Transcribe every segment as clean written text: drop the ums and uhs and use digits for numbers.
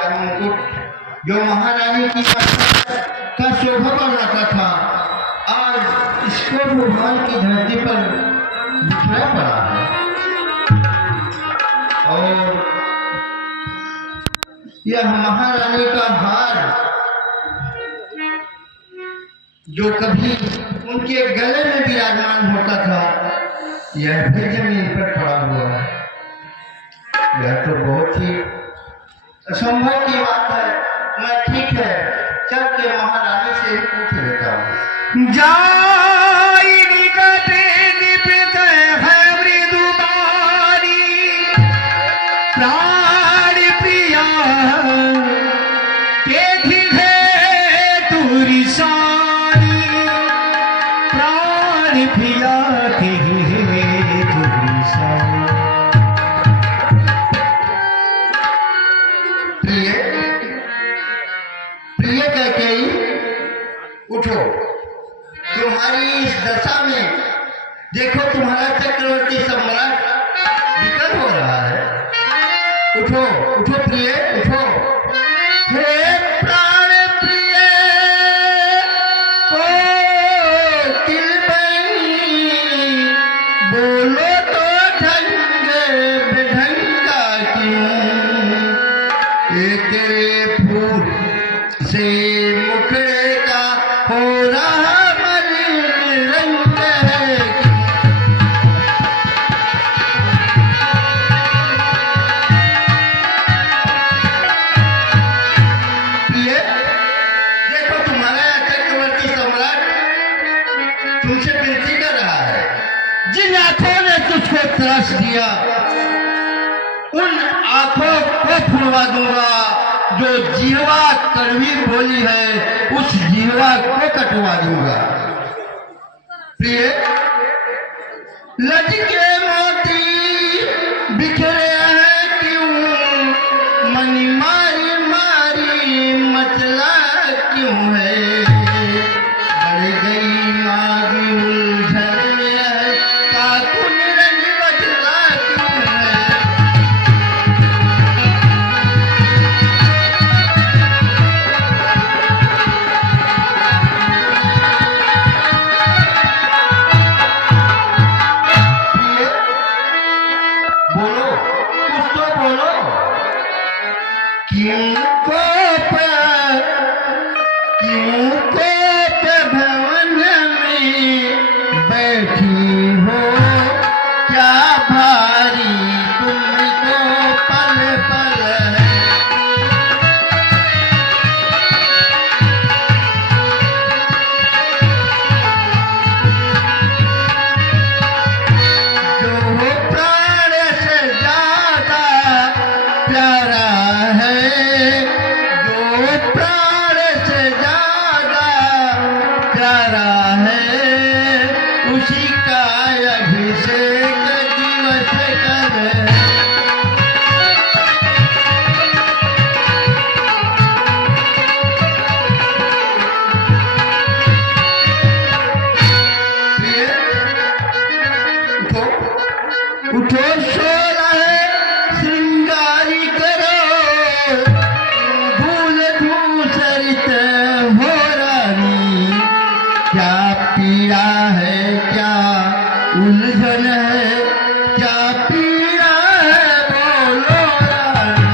का मुकुट जो महारानी की का शोभा बढ़ाता था, आज इसको भगवान की धरती पर बिखरा पड़ा है। और यह महारानी का हार जो कभी उनके गले में विराजमान होता था, यह भी जमीन पर पड़ा हुआ है। यह तो बहुत ही असंभव की बात है। मैं ठीक है चल के महारानी से ही पूछ लेता हूँ। उठो, तुम्हारी इस दशा में देखो तुम्हारा चक्रवर्ती सम्राट विकल हो रहा है। उठो उठो प्रिय, उठो। हे प्राण प्रिय कोकिल बनी, बोलो तो ढंग बेढंगा क्यों, ये तेरे फूल से मुखड़े का हो रहा मलिन रंग है। ये देखो तुम्हारा चक्रवर्ती सम्राट तुमसे विनती कर रहा है। जिन आंखों ने तुझको त्रास दिया उन आंखों को फुलवा दूंगा। जो जीवा कड़वी बोली है उस जीवा को कटवा दूंगा। प्रिय लटके मोती बिखरे हैं क्यों, मनी मारी मारी मचला क्यों है, बढ़ गई मागी उलझन में है, काकुन रंग बदला क्यों है। भवन में बैठी हो क्या भारी तुमको पल पल है। जो प्राण से ज्यादा प्यारा है, जो प्राण से ज्यादा प्यारा है, उसी का अभिषेक दिवस कर। उठो उठो, सो रहे श्रृंगारी करो, भूल धूसरित हो रानी, क्या पीड़ा है क्या उलझन है, क्या पीड़ा है बोलो रानी।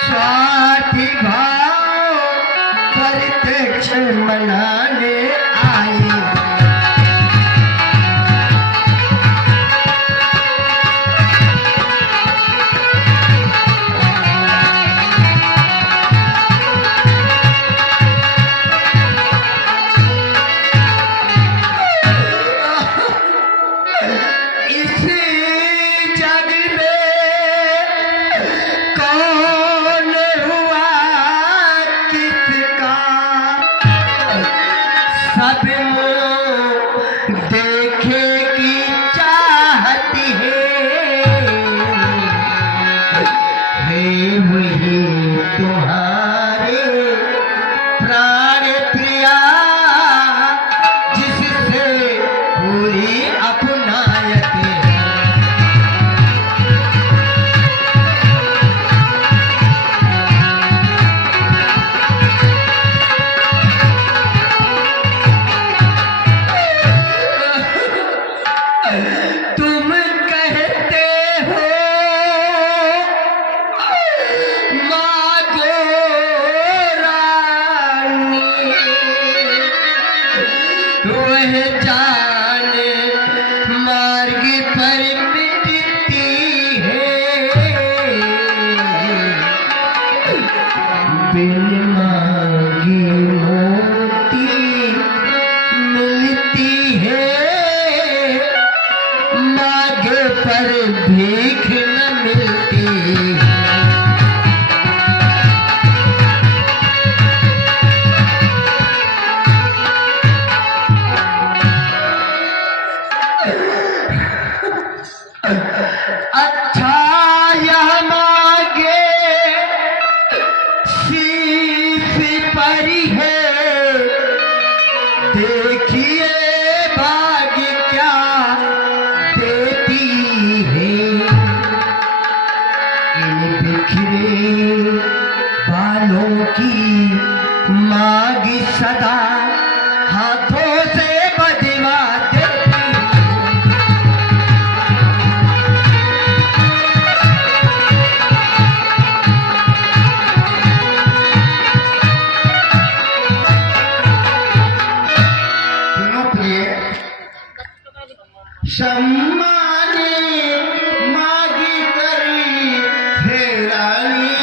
साथी भाव प्रत्यक्ष मनाने आई। सब देखे की चाहत है वही तुम्हारे प्राण प्रिया जिससे पूरी अपनायत है। तुम कहते हो मागो रानी वह जान मार्ग पर मिटती है बिन मांगी मोती मिलती है मांगे पर भीख न मिलती। अच्छा यह मांगे शीश पर है देखिए भाग्य क्या देती है। इन बिखरे बालों की मांग सदा हाथों से बदवा देती है। सुनो प्रिय, सम्माने मागी करी हे रानी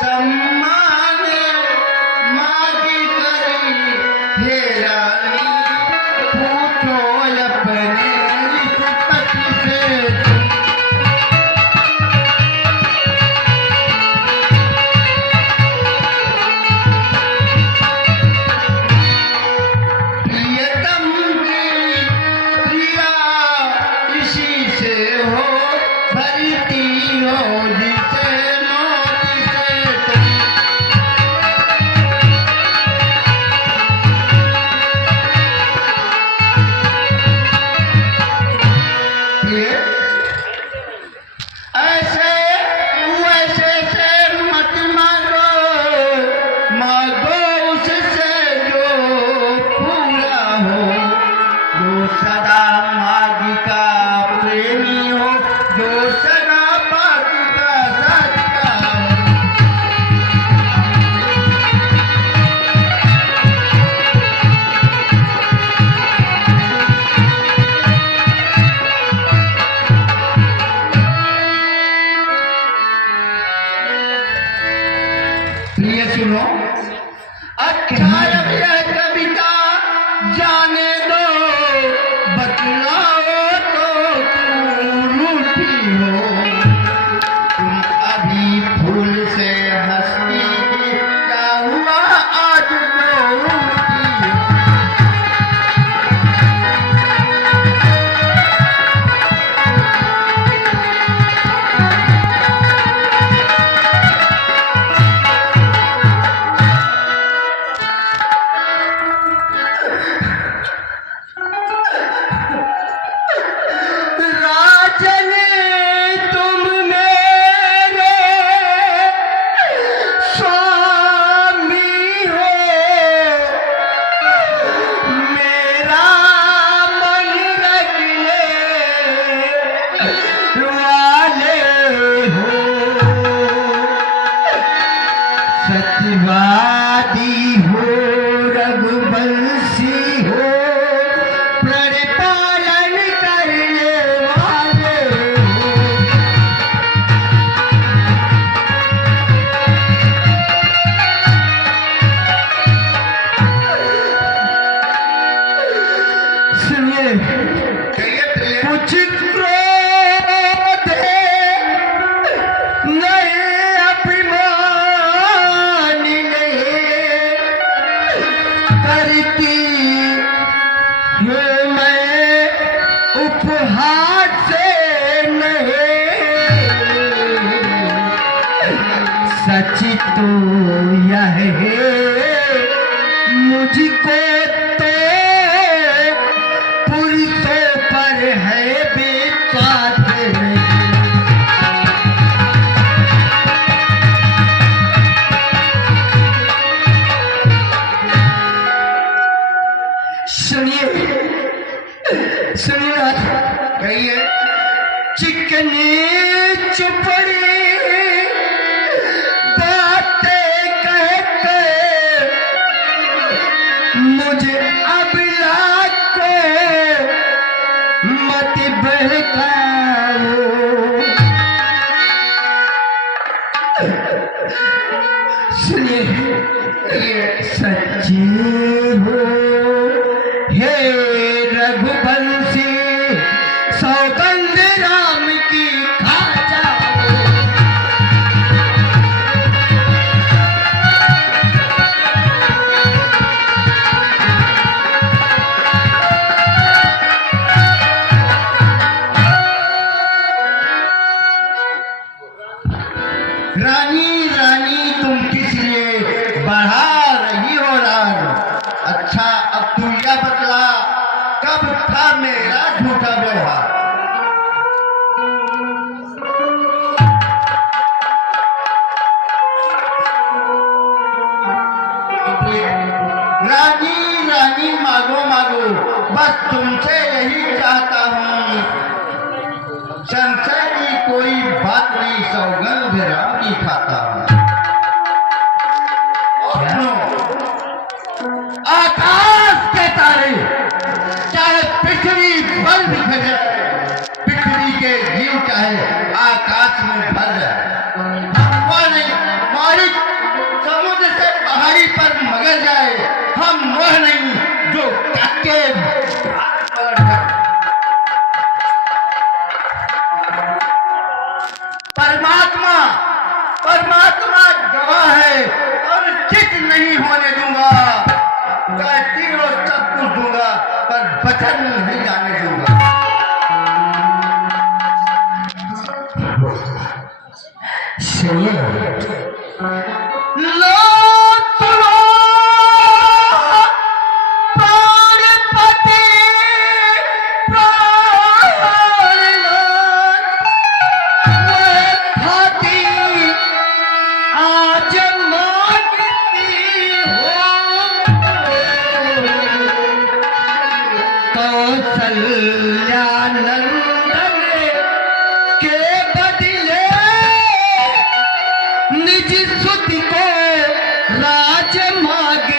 सम्माने मागी करी हे रानी पूछो अपने पति से प्रियतम की प्रिया इसी से हो भरती हो जिसे मोती से प्रिय, ऐसे वैसे से मत मांगो मांगो उससे जो पूरा हो जो सदा मागी का प्रेमी हो जो सदा बाकी का सच्चा हो। प्रिय सुनो, अच्छा अब यह कविता जाने दो बतलाओ तो तुम रूठी हो तुम अभी फूल से हंसती थी क्या हुआ आज जो रूठी हो। राजन तुम मेरे स्वामी हो मेरा मन रखने वाले हो सत्यवादी हो रघुवंशी हो प्रतिपालन करने वाले हो। सुनिए कुछ क्रोध नहीं अभिमान नहीं ये सच्ची हो हे रघुवंशी सौगंध राम की खा जाओ। रानी रानी तुम किस लिए बढ़ा रही हो राग? अच्छा अब तू यह बतला कब था मेरा झूठा व्यवहार? रानी रानी मांगो मांगो बस तुमसे यही चाहता हूँ। संशय की कोई बात नहीं सौगंध राम की खाता हूँ। आकाश के तारे चाहे पृथ्वी पर बिखर जाए, पृथ्वी के जीव चाहे आकाश में भर जाए, हम वो नहीं मालिक समुद्र से पहाड़ी पर मगर जाए, हम वह नहीं जो काके परमात्मा परमात्मा गवाह है और चित नहीं होने दूंगा। तीनों सब कुछ दूंगा पर वचन नहीं जाने दूंगा। सुनिए लो सुनो प्राणपति आज मांगती हो कौशल्यानंदन के बदले निज सुत को राज मांगे।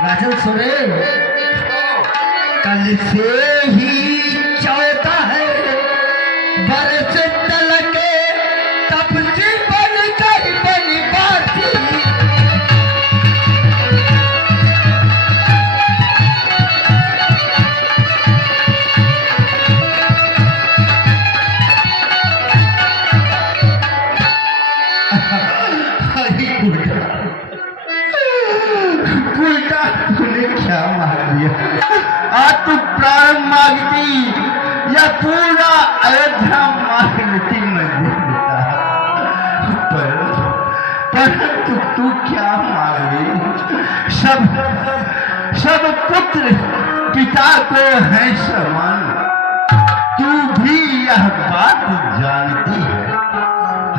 राजन सुने कल से ही 14 बरस तलक तब से बनकर बनवासी। उल्टा तूने क्या मार दिया? आज तू प्राण मांगती या पूरा अयोध्या मांगती मंदिर देता, परंतु तू क्या मांगी? सब पुत्र पिता को है समान। तू भी यह बात जानती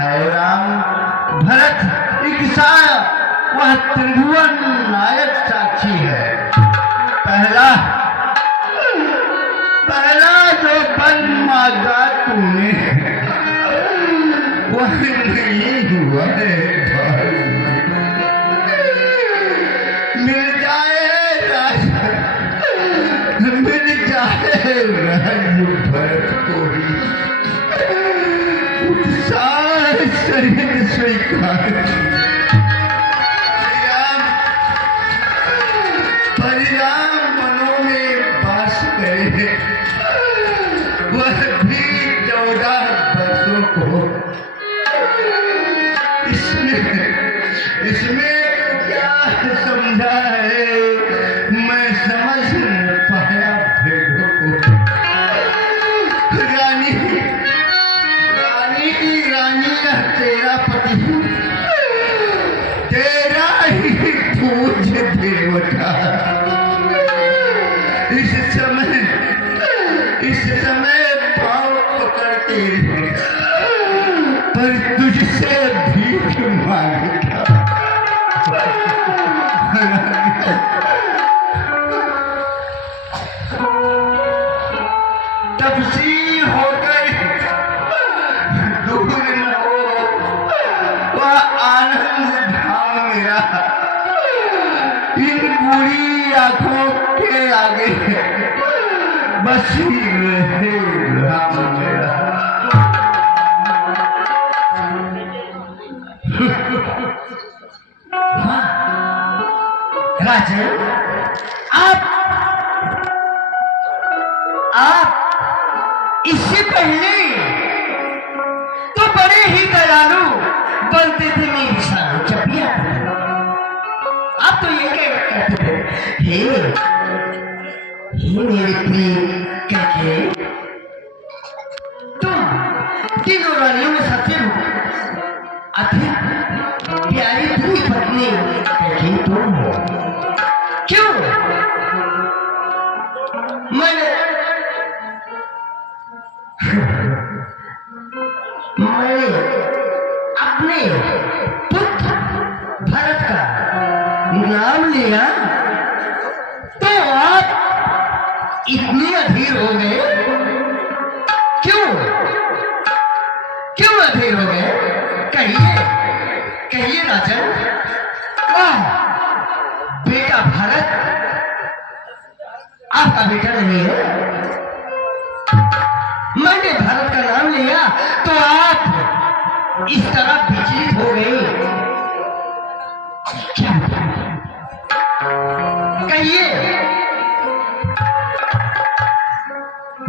है राम। भरत इक्सा वह त्रिभुवन नायक साक्षी है। पहला जो बन मांगा तूने वह नहीं हुआ है। मिल जाए राजा, मिल जाए राज भरत को ही उत्साह सहित स्वीकार। राम मनों में वास करे, वह भी 14 वर्षों को। इसमें क्या समझा है, मैं समझ न पाया भेदों को। रानी तेरा पति, तेरा ही पूज्य देवता इस समय पाँव पकड़ते रहे, पर तुझसे भीख मांगता। तपसी होकर दूर न हो वह आनंद धाम मेरा, इन बुरी आंखों के आगे बस ही रहे राम मेरा। राजन, आप इससे पहले तो बड़े ही दयालु बनते थे मेरी सारी चपिया। आप तो ये कहते थे हे मेरे प्रिय कहके, तुम तीनों रानियों में सबसे अधिक प्यारी पूरी पत्नी कहके तुम हो। क्यों? मैंने अपने पुत्र भरत का नाम लिया तो आप इतने अधीर हो गए। क्यों अधीर हो गए? कहिए राजन। बेटा भरत आपका बेटा नहीं है। मैंने भरत का नाम लिया तो आप इस तरह विचलित हो गए। क्या कहिए?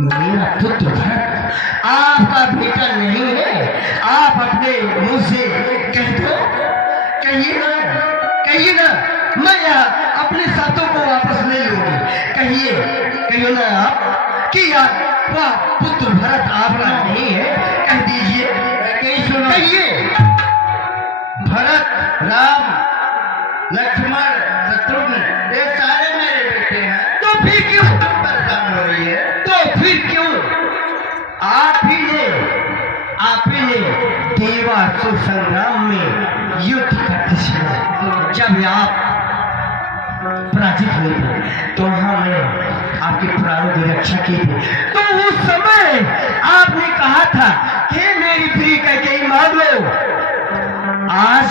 मेरा पुत्र भरत आपका बेटा नहीं है। आप अपने मुंह से कह दो, कहिए ना, मैं यहाँ अपने शब्दों को वापस ले लूंगी। कहिए ना आप कि वह पुत्र भरत आपका नहीं है। कह दीजिए, कहिए। भरत, राम, लक्ष्मण, शत्रुघ्न ये सारे मेरे बेटे हैं। तो फिर क्यों परेशान हो रही है? तो फिर क्यों आप ही ने देवासुर संग्राम में युद्ध करते समय जब आप पराजित हुए थे तो हमने आपके प्राणों की रक्षा की थी। तो उस समय आपने कहा था कि मेरी प्रिय कैकेयी मांग लो। आज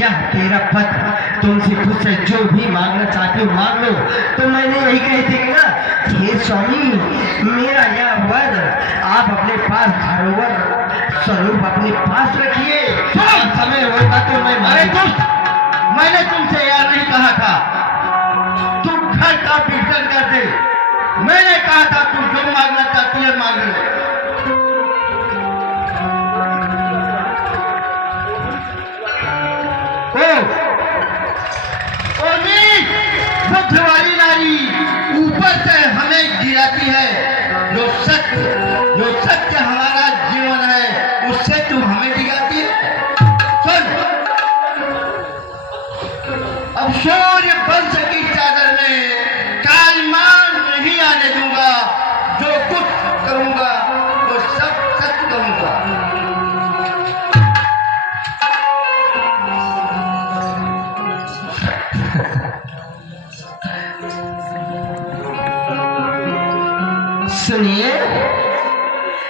यह तेरा पत्र तुमसे पूछे जो भी मांगना चाहते हो मांग लो। तो मैंने यही कही थी कि ना, हे स्वामी, मेरा यह वर आप अपने पास धरोहर स्वरूप अपने पास रखिए। समय होगा तो मैंने तुमसे यार नहीं कहा था तुम घर का कीर्तन कर दे। मैंने कहा था तुम जो मांगना चाहती है मांग लो। बुद्ध वाली नारी ऊपर से हमें गिराती है। जो सत्य हमारा जीवन है उससे तुम हमें गिराती है। सुन, अब सूर्य वंश की चादर में कालमान नहीं आने दूंगा। जो कुछ करूंगा वो सब सत्य करूंगा।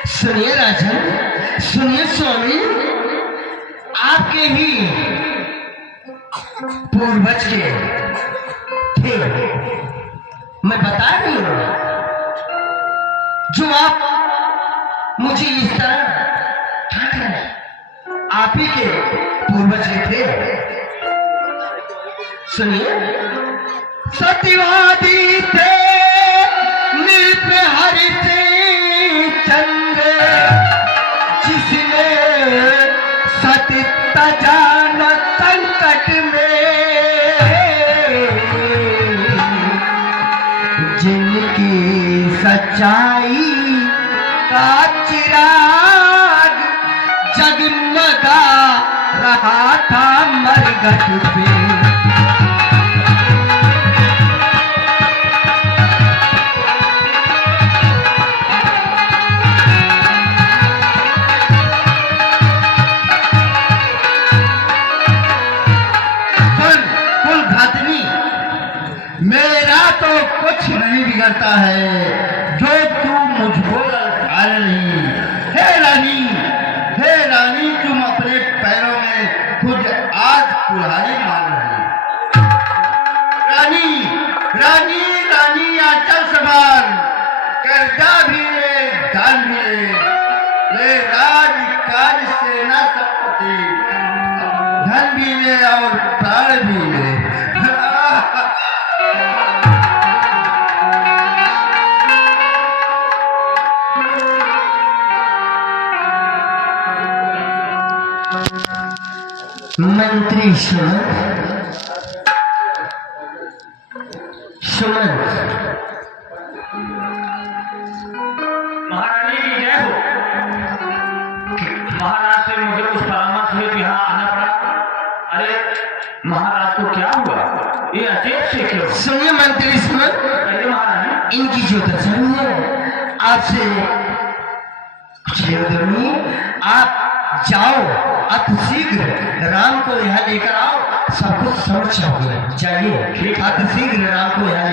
सुनिए राजन, सुनिए स्वामी, आपके ही पूर्वज के थे, मैं बता रही हूं, जो आप मुझे इस तरह ठाक रहे, आप ही के पूर्वज के थे। सुनिए, सत्यवादी थे नृप हरि से चंद्र, जिसने सत्य जान संकट में, जिनकी सच्चाई का चिराग जगमगा रहा था मरघट पे। मेरा तो कुछ नहीं बिगड़ता है जो तू मुझको ललकार रही। हे रानी तुम अपने पैरों में खुद आज कुल्हाड़ी मार रही। रानी रानी रानी आंचल संभाल, कर्जा भी ले दान भी ले राज काज सेना संपत्ति, धन भी ले और प्राण भी ले। मंत्री सुमंत, महारानी की जय हो। महाराज से मुझे कुछ परामर्श हुई तो यहाँ आना पड़ा। अरे महाराज को क्या हुआ? ये अचेत से क्यों? सुनिए मंत्री सुमंत, पहले महारानी इनकी जो दशा है आपसे कुछ नहीं, आप जाओ अति शीघ्र राम को यहाँ लेकर आओ, सब कुछ समझ जाओगे। जाइए अति शीघ्र राम को यहाँ